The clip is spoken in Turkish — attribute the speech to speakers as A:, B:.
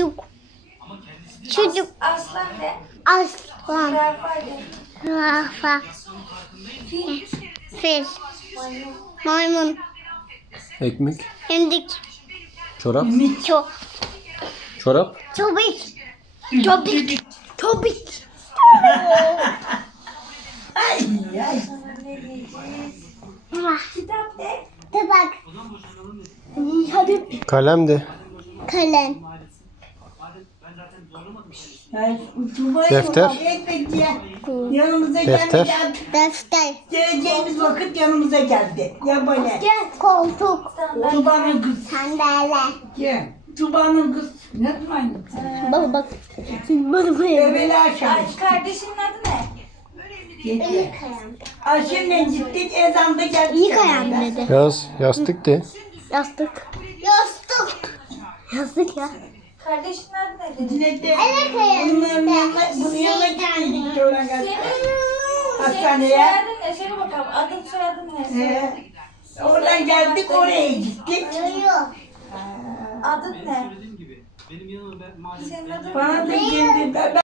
A: Çocuk. Çocuk.
B: Aslan de.
A: Aslan.
B: Zürafa de.
A: Zürafa.
B: Fil.
A: Fil.
B: Maymun.
A: Maymun.
C: Ekmek.
A: Hindik.
C: Çorap.
A: Çok.
C: Çorap.
A: Çobik. Çobik. Çobik.
D: Ay ay.
B: Sana ne diyeceğiz?
A: Ah,
B: Kitap de.
A: de bak. Hadi.
C: Kalem de.
A: Kalem.
D: Ay, Tuba'yı
C: Defter.
D: ufak etmek diye yanımıza
C: Defter.
D: gelmedi. Artık
A: Defter.
D: geleceğimiz vakit yanımıza geldi. Ya böyle.
A: Koltuk.
D: Tuba'nın kız.
A: Sandalye.
D: Gel. Tuba'nın kız. Ne yapmayın?
A: Bak bak. Bak bak.
D: Evvela aşağı.
B: Ay, kardeşinin adı ne?
D: Gitti. Aşırı gittik. Ezanda geldik.
A: İyi kalem dedi.
C: Yaz. Yastık de.
A: Yastık. Yastık. Yastık ya.
B: Kardeşinin adı ne dedi?
D: Dilekte bunun yanına gittik. Şöyle geldik.
B: Senin
D: Hastaneye.
B: soyadın ne? Söyle bakalım. Adın soyadın ne?
D: Oradan geldik oraya gittik.
B: Adın ne?
E: Dediğim gibi benim yanıma ben maalesef
B: Senin adın
D: Bana da geldi.